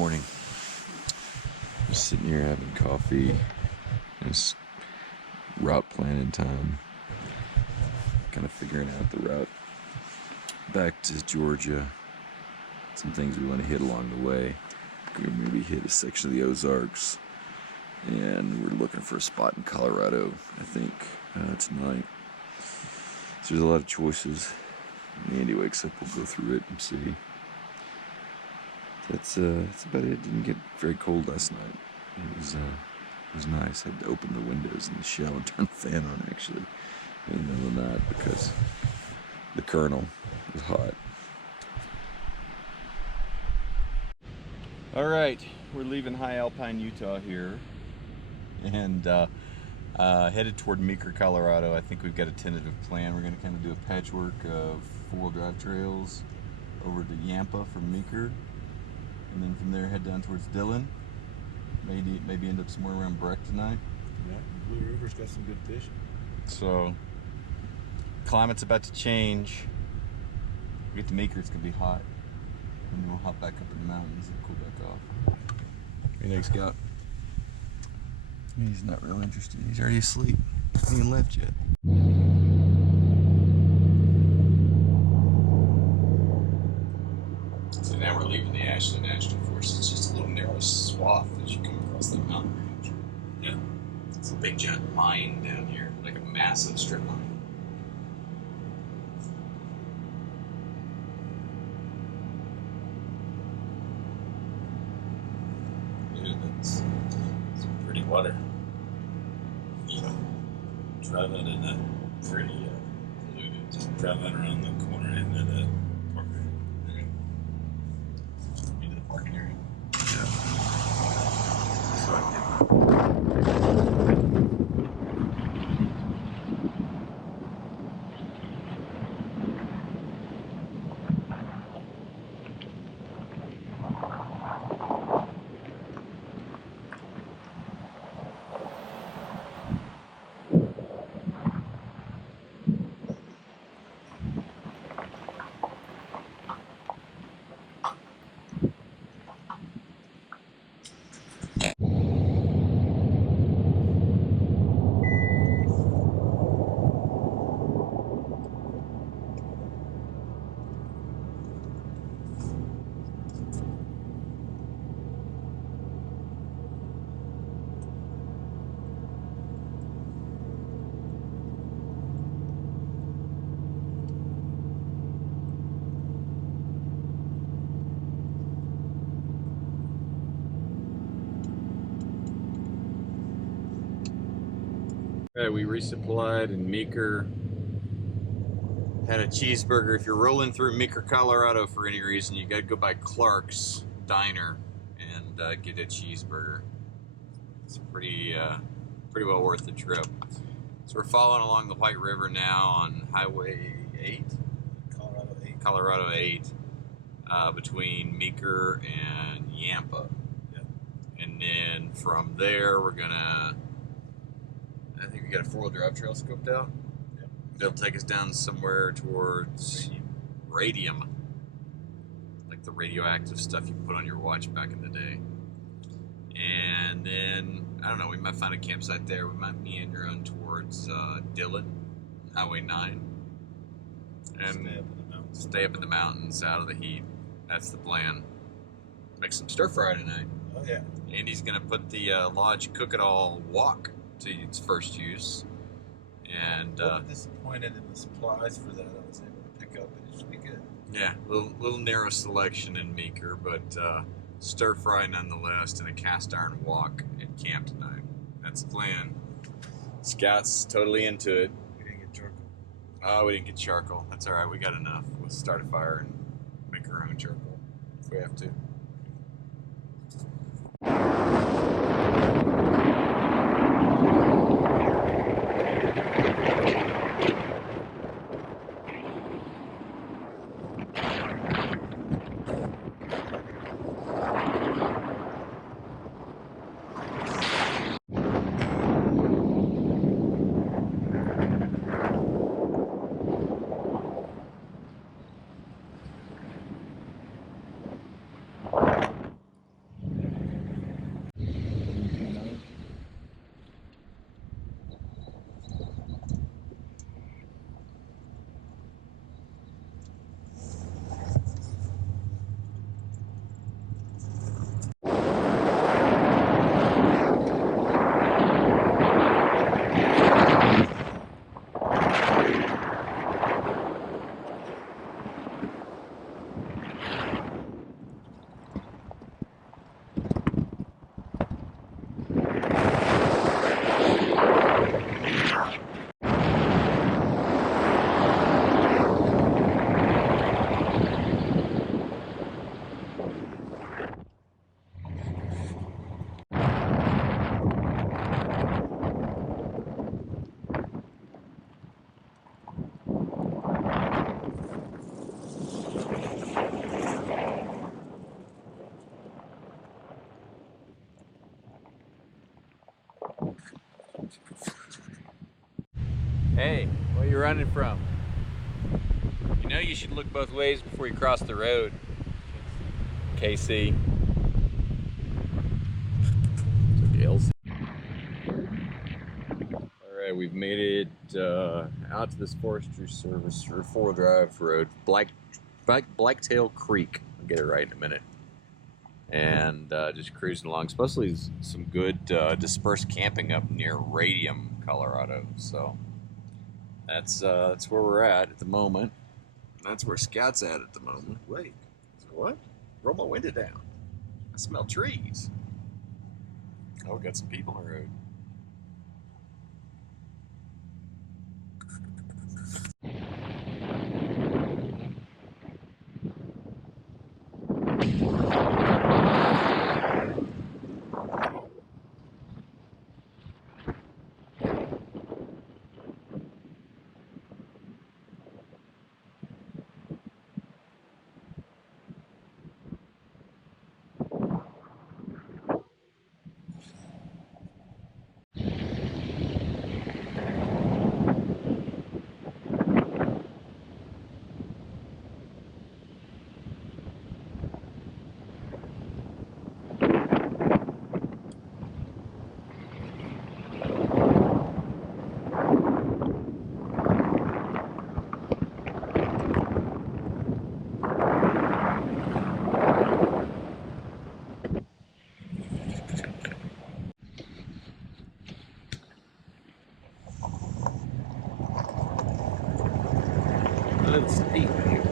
morning. Just sitting here having coffee. It's route planning time. Kind of figuring out the route back to Georgia. Some things we want to hit along the way. We're going to maybe hit a section of the Ozarks. And we're looking for a spot in Colorado, I think, tonight. So there's a lot of choices. When Andy wakes up, we'll go through it and see. That's about it. It didn't get very cold last night. It was nice. I had to open the windows in the shell and turn the fan on, actually, in the middle of the night, because the kernel was hot. All right, we're leaving High Alpine, Utah here, and headed toward Meeker, Colorado. I think we've got a tentative plan. We're going to kind of do a patchwork of four-wheel drive trails over to Yampa from Meeker, and then from there head down towards Dillon. Maybe end up somewhere around Breck tonight. Yeah, Blue River's got some good fishing. So, climate's about to change. We get to Meeker, it's going to be hot. And then we'll hop back up in the mountains and cool back off. What do you think, Scott? He's not real interested. He's already asleep. He ain't left yet. So now we're leaving the Ashland National Forest. It's just a little narrow swath as you come across that mountain range. Yeah. It's a big giant mine down here, like a massive strip mine. It's pretty water. You know, driving in a pretty polluted. Driving around the corner into the parking area. Into the parking area. Yeah. So I get Alright, we resupplied in Meeker. Had a cheeseburger. If you're rolling through Meeker, Colorado for any reason, you gotta go by Clark's Diner and get a cheeseburger. It's pretty well worth the trip. So we're following along the White River now on Highway 8? Colorado 8, between Meeker and Yampa. Yeah. And then from there, we're gonna, I think we got a four-wheel drive trail scoped out. Yep. They'll take us down somewhere towards radium, like the radioactive stuff you put on your watch back in the day. And then, I don't know, we might find a campsite there. We might meander on towards Dillon, Highway 9. And stay up in the mountains, out of the heat. That's the plan. Make some stir fry tonight. Oh, yeah. Andy's going to put the Lodge Cook-It-All Wok to its first use. And I'm disappointed in the supplies for that I was able to pick up. It should be good. Yeah, little narrow selection in Meeker, but stir fry nonetheless, and a cast iron wok at camp tonight. That's the plan. Scout's totally into it. We didn't get charcoal. Oh, we didn't get charcoal. That's all right. We got enough. We'll start a fire and make our own charcoal if we have to. Hey, what are you running from? You know you should look both ways before you cross the road. KC. LC. Alright, we've made it out to this Forestry Service or 4-wheel drive road. Blacktail Creek. I'll get it right in a minute. And just cruising along. Supposedly some good dispersed camping up near Radium, Colorado. So that's where we're at the moment. That's where Scout's at the moment. Wait, what? Roll my window down. I smell trees. Oh, we got some people on the road. A little steep here.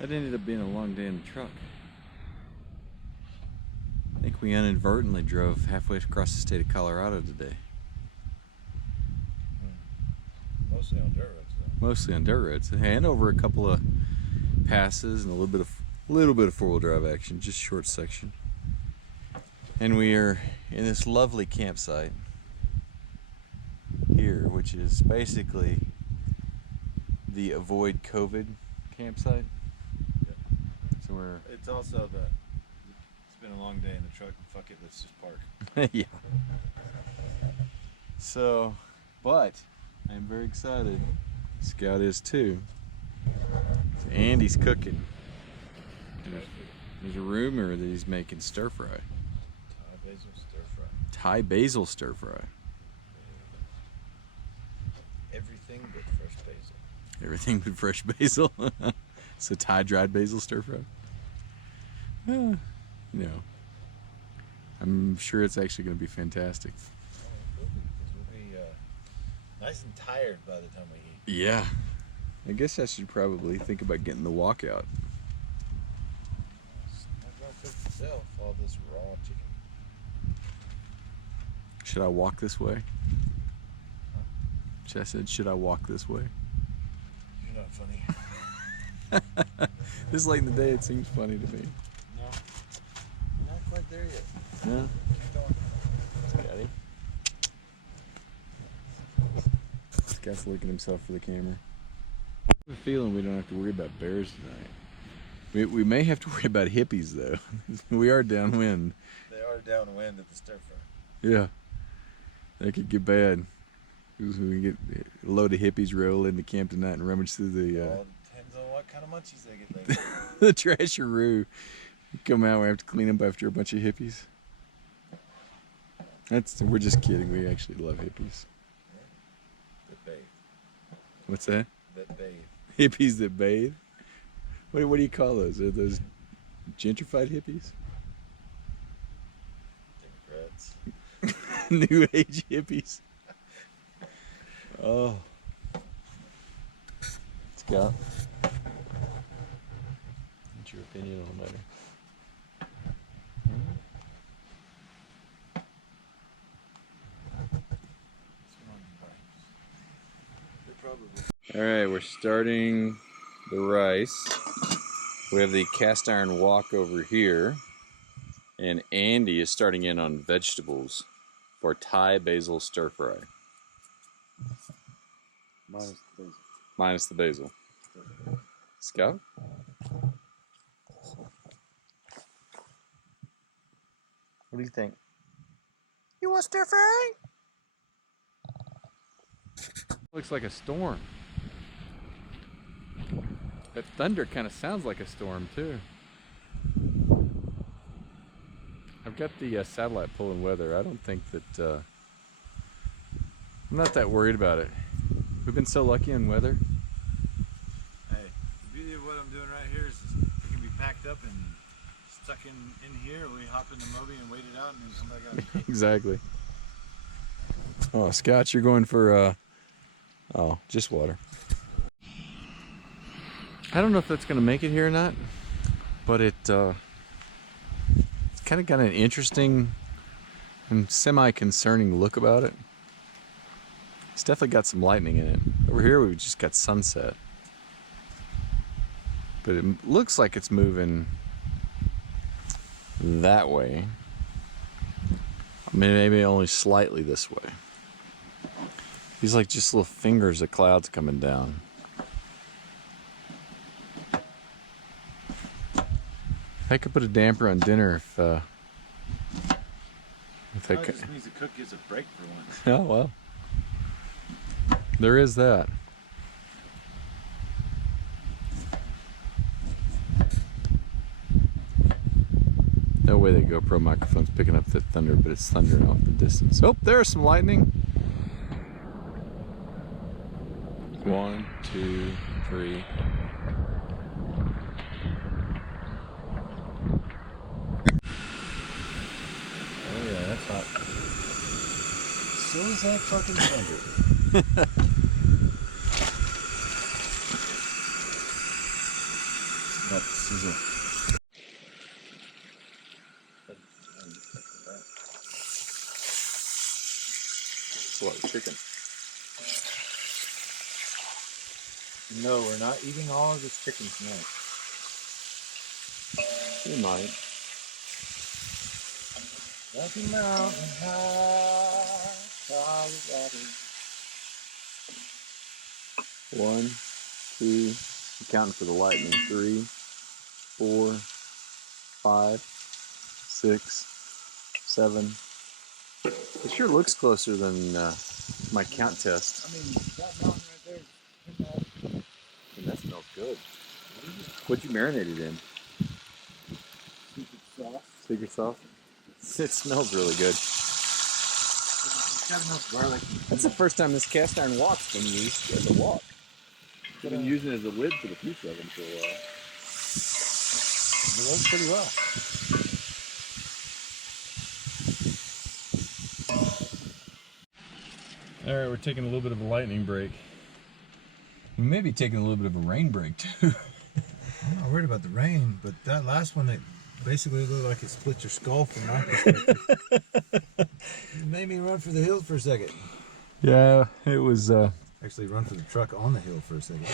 That ended up being a long day in the truck. I think we inadvertently drove halfway across the state of Colorado today. Mostly on dirt roads, though. Mostly on dirt roads, and over a couple of passes and a little bit of 4-wheel drive action, just short section. And we are in this lovely campsite here, which is basically the avoid COVID campsite. Yep. So we're It's also the been a long day in the truck. Fuck it, let's just park. Yeah. So, but I'm very excited. Scout is too. So Andy's cooking. There's a rumor that he's making stir fry. Thai basil stir fry. Thai basil stir fry. Everything but fresh basil. Everything but fresh basil. So Thai dried basil stir fry. You know, I'm sure it's actually going to be fantastic. We'll be nice and tired by the time we eat. Yeah. I guess I should probably think about getting the walkout. It's not gonna cook itself, all this raw chicken. Should I walk this way? I said, should I walk this way? You're not funny. This late in the day, it seems funny to me. No. You're not quite there yet. No? Keep going. Got him. This guy's looking himself for the camera. I have a feeling we don't have to worry about bears tonight. We may have to worry about hippies, though. We are downwind. They are downwind at the stir fry. Yeah. That could get bad. We get a load of hippies roll into camp tonight and rummage through the All depends on what kind of munchies they get later. the trasheroo. Come out, we have to clean up after a bunch of hippies. We're just kidding. We actually love hippies. That bathe. What's that? That bathe. Hippies that bathe? What do you call those? Are those gentrified hippies? Democrats. New age hippies. Oh. Scott. What's your opinion on the matter? All right, we're starting the rice. We have the cast iron wok over here, and Andy is starting in on vegetables for Thai basil stir fry. Minus the basil. Minus the basil. Scout? What do you think? You want stir fry? Looks like a storm. That thunder kind of sounds like a storm too. I've got the satellite pulling weather. I don't think that I'm not that worried about it. We've been so lucky on weather. Hey, the beauty of what I'm doing right here is it can be packed up and stuck in here. We hop in the Moby and wait it out and then come back out. Exactly. Oh, Scott, you're going for oh, just water. I don't know if that's going to make it here or not, but it's kind of got an interesting and semi-concerning look about it. It's definitely got some lightning in it. Over here we've just got sunset. But it looks like it's moving that way. I mean, maybe only slightly this way. These like just little fingers of clouds coming down. I could put a damper on dinner if I It could. just means the cook gets a break for once. Oh well. There is that. No way the GoPro microphone's picking up the thunder, but it's thundering off the distance. Oh, there's some lightning. 1, 2, 3. Oh yeah, that's hot. So is that fucking thunder. About to sizzle. It's a lot of chicken. No, we're not eating all of this chicken tonight. You might. Rocky Mountain High, Colorado. 1, 2, I'm counting for the lightning. 3, 4, 5, 6, 7. It sure looks closer than my count test. I mean, that mountain right there is 10 miles. And that smells good. What'd you marinate it in? Secret sauce. Secret sauce? It smells really good. It's got enough garlic. That's the first time this cast iron wok's been used as a wok. I've been using it as a lid for the pizza oven for a while. It works pretty well. All right, we're taking a little bit of a lightning break. We may be taking a little bit of a rain break too. I'm not worried about the rain, but that last one, it basically looked like it split your skull from my perspective. It made me run for the hills for a second. Yeah, it was. Actually, run for the truck on the hill for a second.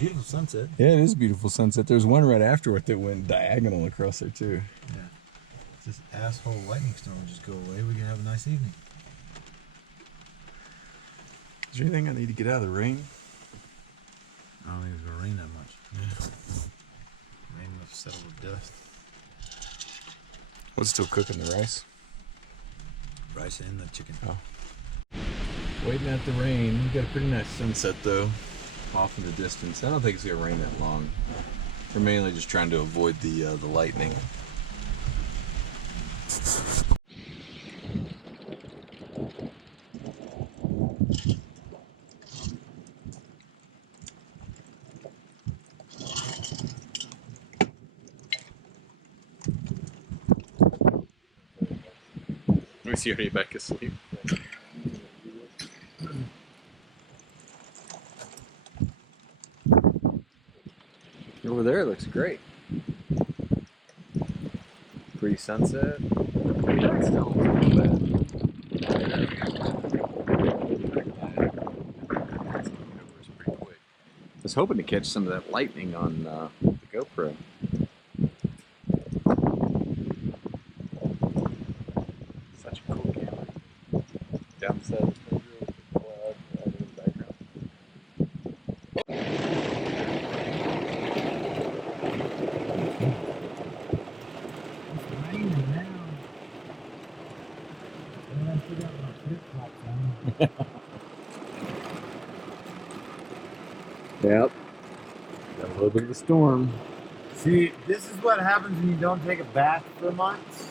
Beautiful sunset. Yeah, it is a beautiful sunset. There's one right after it that went diagonal across there too. Yeah. If this asshole lightning storm would just go away, we could have a nice evening. Is there anything I need to get out of the rain? I don't think it's gonna rain that much. Yeah. Rain enough to settle the dust. What's still cooking, the rice? Rice and the chicken. Oh. Waiting at the rain. We got a pretty nice sunset though, off in the distance. I don't think it's gonna rain that long. We're mainly just trying to avoid the lightning. Was he already back asleep? Over there, it looks great. Pretty sunset. Pretty nice still. I was hoping to catch some of that lightning on the GoPro. Such a cool camera. Down the side of the picture with the cloud right in the background. It's raining now. And I forgot my flip-flops on. Yep. Got a little bit of a storm. See, this is what happens when you don't take a bath for months.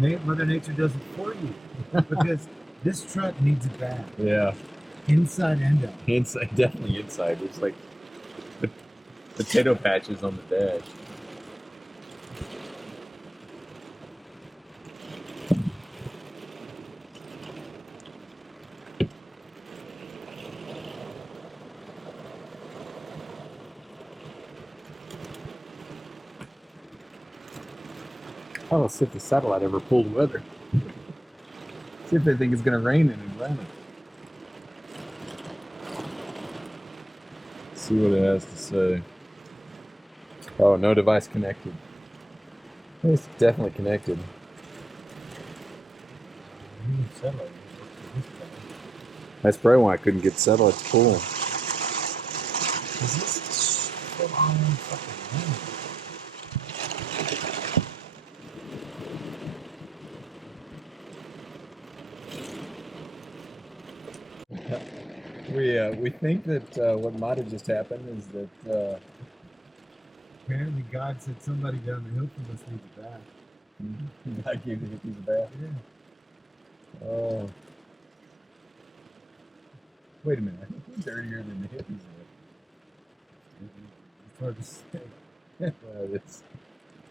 Mother Nature does it for you. Because this truck needs a bath. Yeah. Inside and out. Inside, definitely inside. There's like potato patches on the dash. I don't know if the satellite ever pulled weather. See if they think it's going to rain in Atlanta. See what it has to say. Oh, no device connected. It's definitely connected. That's probably why I couldn't get satellite to pull. Is this full on fucking rain? We think that what might have just happened is that Apparently God said somebody down the hill from us needs a bath. I gave the hippies a bath. Yeah. Oh. Wait a minute. I think we're dirtier than the hippies It's hard to say. are. Well, it's,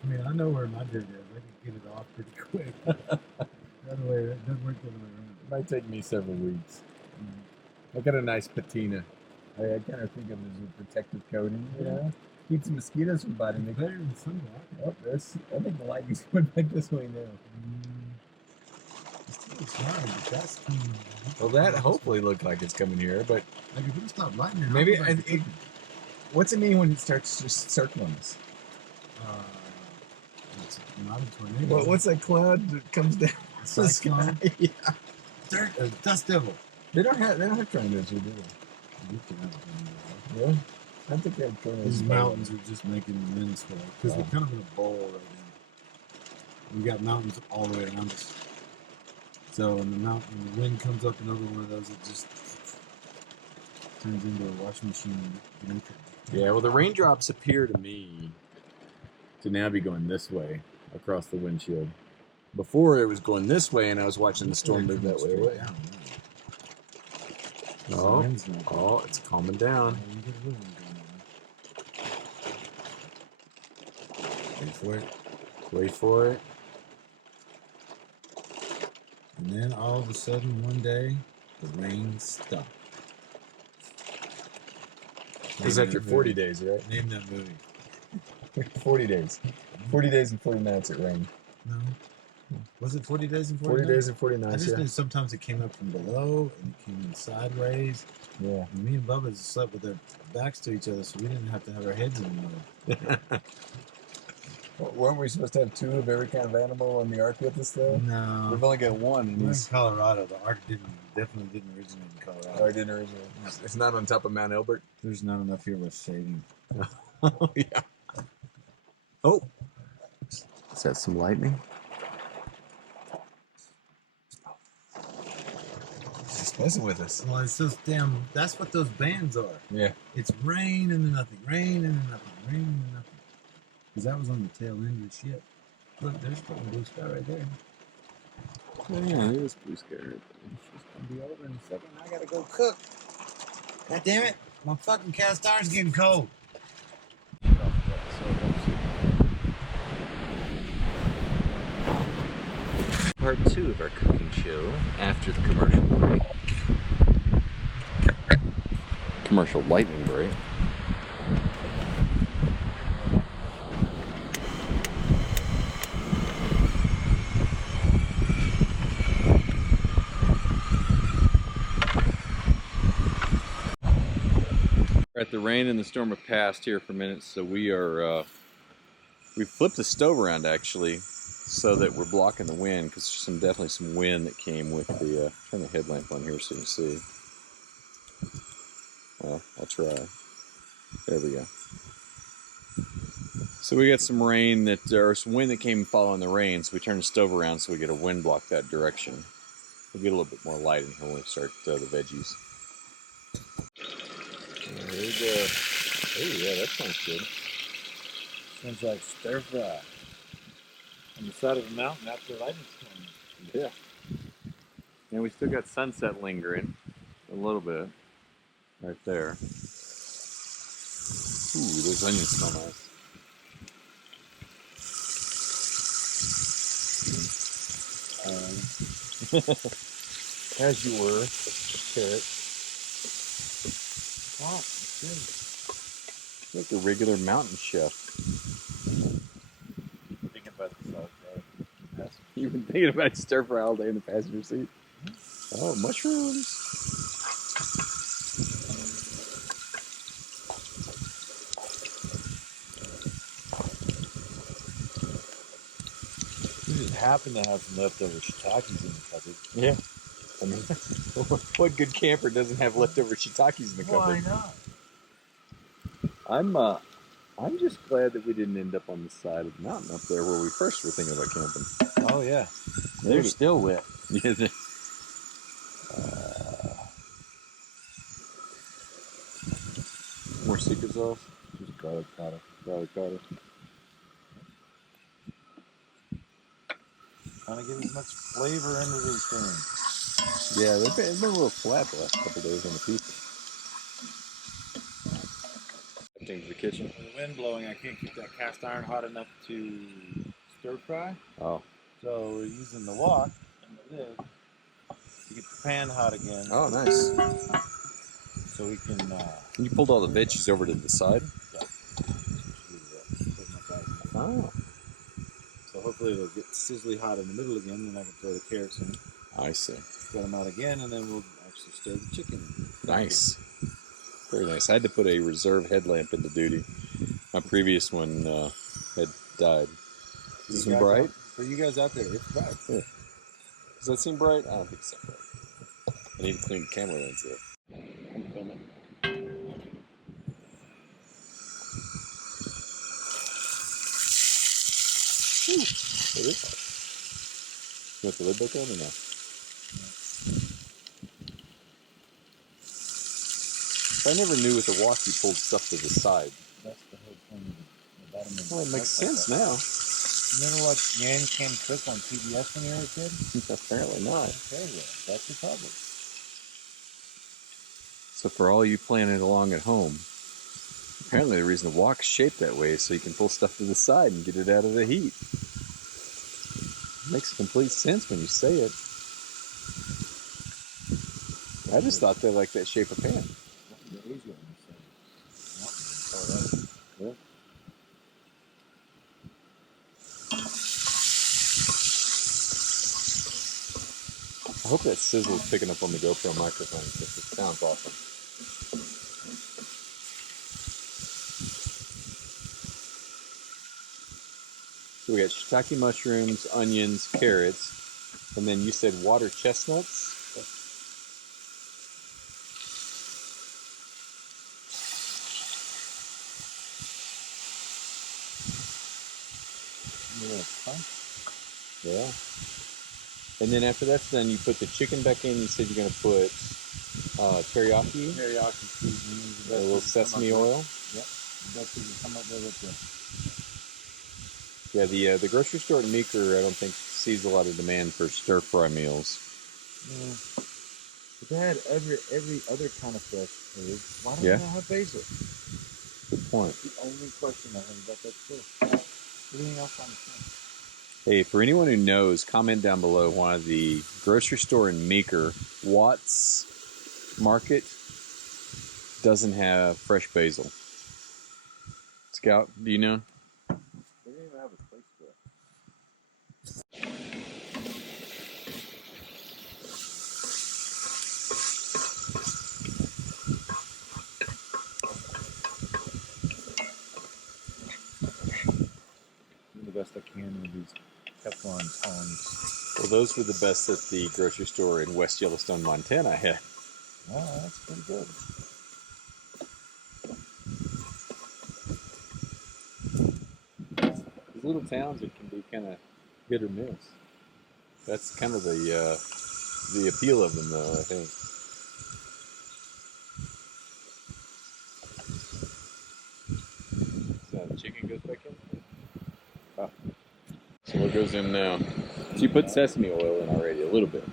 I mean, I know where my dirt is. I can get it off pretty quick. The other way, it doesn't work the other way around. it might take me several weeks. I got a nice patina. I kind of think of it as a protective coating, you know? Keeps the mosquitoes from biting me. Better than sunblock. Oh, I think the lightning's going back this way now. It's hard, but that's too. Well, that hopefully looked like it's coming here, but Like, if we stop lightning, maybe how about what's it mean when it starts just circling us? it's not a tornado. What's that cloud that comes down the sky? Cyclone? Yeah. Dirt, dust devil. They don't have tornadoes here, do they? Yeah. I think they have tornadoes. These mountains are just making the wind swell because we're kind of in a bowl right We got mountains all the way around us. So when the wind comes up and over one of those, it just turns into a washing machine. Yeah, well, the raindrops appear to me to now be going this way across the windshield. Before it was going this way, and I was watching the storm move that way away. Oh, it's calming down. Wait for it. Wait for it. And then all of a sudden, one day, the rain stopped. Because after 40 days, right? Name that movie. 40 days. 40 days and 40 nights it rained. No. Was it 40 days and 40 40 nights? days and 40 nights, I just yeah. knew sometimes it came up from below and it came in sideways. Yeah. And me and Bubba just slept with their backs to each other, so we didn't have to have our heads in the middle. Well, weren't we supposed to have 2 of every kind of animal on the ark with us, though? No. We've only got 1. We're in Colorado. The ark definitely didn't originate in Colorado. Ark didn't originate. It's not on top of Mount Elbert. There's not enough here worth saving. Oh, yeah. Oh. Is that some lightning? Just messing with us. Well, it's those damn. That's what those bands are. Yeah. It's rain and then nothing, rain and then nothing, rain and then nothing. Because that was on the tail end of the ship. Look, there's fucking blue sky right there. Oh, yeah, it is blue sky right there. It's gonna be over in a second. I gotta go cook. God damn it! My fucking cast iron's getting cold. Part 2 of our cooking show after the commercial break. Commercial lightning break. Right, the rain and the storm have passed here for minutes, so we flipped the stove around actually, so that we're blocking the wind, because there's definitely some wind that came with the. Turn the headlamp on here so you can see. Well, I'll try. There we go. So we got some rain or some wind that came following the rain, so we turned the stove around so we get a wind block that direction. We'll get a little bit more light in here when we start the veggies. There we go. Oh yeah, that sounds good. Sounds like stir fry. On the side of the mountain after lightning storm. Yeah. And we still got sunset lingering a little bit right there. Ooh, those onions smell nice. As you were, carrot. Wow, it's good. Like a regular mountain chef. Thinking about the sauce, right? You've been thinking about stir fry all day in the passenger seat. Oh, mushrooms. We just happen to have some leftover shiitakes in the cupboard. Yeah. I mean, what good camper doesn't have leftover shiitakes in the cupboard? Why not? I'm just glad that we didn't end up on the side of the mountain up there where we first were thinking about camping. Oh, yeah. They're still wet. Yeah. More secret sauce. Just garlic powder. Garlic powder. Trying to get as much flavor into these things. Yeah, they've been a little flat the last couple of days on the pizza. Things the kitchen. With the wind blowing, I can't keep that cast iron hot enough to stir fry. Oh. So we're using the wok and the lid to get the pan hot again. Oh, nice. So we can. And you pulled all the veggies over to the side? Yeah. Oh. So hopefully it'll get sizzly hot in the middle again, and I can throw the carrots in. I see. Get them out again, and then we'll actually stir the chicken. Nice. Very nice. I had to put a reserve headlamp into duty. My previous one had died. Is this one bright? For you guys out there, it's bright. Yeah. Does that seem bright? I don't think it's that bright. I need to clean the camera lens though. I'm filming. It is. Smith the lid back on or no? I never knew with the walk you pulled stuff to the side. That's the whole point of the bottom of Well, it makes sense like now. Remember what Yan Can Cook on PBS when you were a kid? Apparently not. Okay, well, that's your problem. So for all you playing it along at home, apparently the reason the walk's shaped that way is so you can pull stuff to the side and get it out of the heat. Makes complete sense when you say it. I just thought they liked that shape of pan. Yeah. I hope that sizzle's picking up on the GoPro microphone because it sounds awesome. So we got shiitake mushrooms, onions, carrots, and then you said water chestnuts. Yeah. And then after that's done, you put the chicken back in. You said you're going to put teriyaki, Seasoning. a little sesame oil. Yep. The best you can come up with it. Yeah, the grocery store at Meeker, I don't think sees a lot of demand for stir fry meals. Yeah. But they had every other kind of fresh food. Why don't Yeah. they have basil? Good point. That's the only question I have about that fish. Everything else I'm saying. Hey, for anyone who knows, comment down below why the grocery store in Meeker, Watts Market, doesn't have fresh basil. Scout, do you know? They didn't even have a place for it. The best I can with these Teflon tongs. Well, those were the best at the grocery store in West Yellowstone, Montana I had. Oh, that's pretty good. These little towns, it can be kind of hit or miss. That's kind of the appeal of them, though, I think. So the chicken goes back in? Oh. So what goes in now? So you put sesame oil in already, a little bit.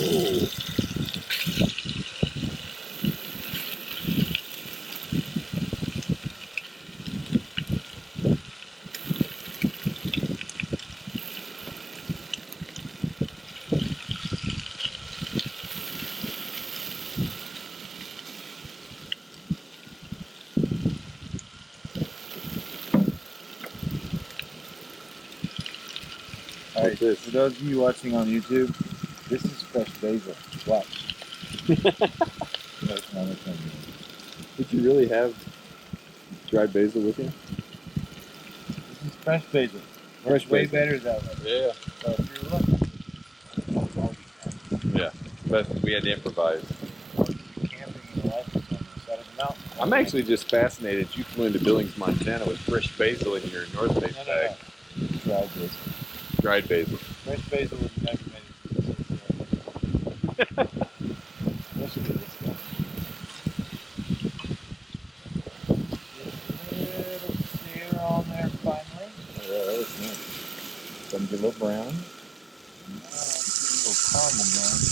Oh. Alright, for those of you watching on YouTube, this is fresh basil. Watch. Did you really have dried basil with you? This is fresh basil. Fresh It's way basil. better that way. Yeah. So if you're looking, Yeah. But we had to improvise. camping in the life on the side of the mountain. I'm actually just fascinated. You flew into Billings, Montana with fresh basil in your North Face bag. Dried basil. Dried basil. Fresh basil would never made it. Especially with this stuff. Little sear on there finally. Yeah, that was nice. Some get a little brown. Now, a little caramel going.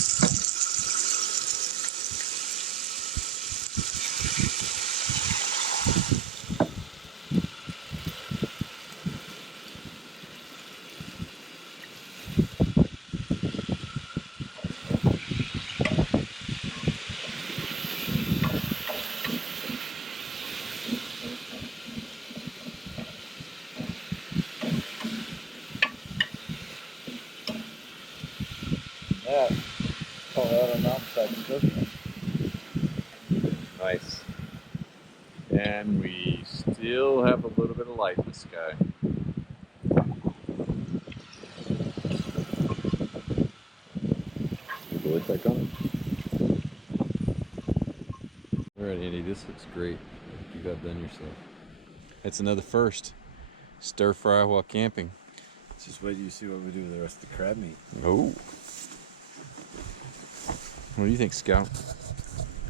Yeah, Colorado mountainside cooking. Nice. And we still have a little bit of light in the sky. Put the lid back on. All right, Andy, this looks great. You got done yourself. It's another first. Stir fry while camping. Just wait till you see what we do with the rest of the crab meat. Oh. What do you think, Scout?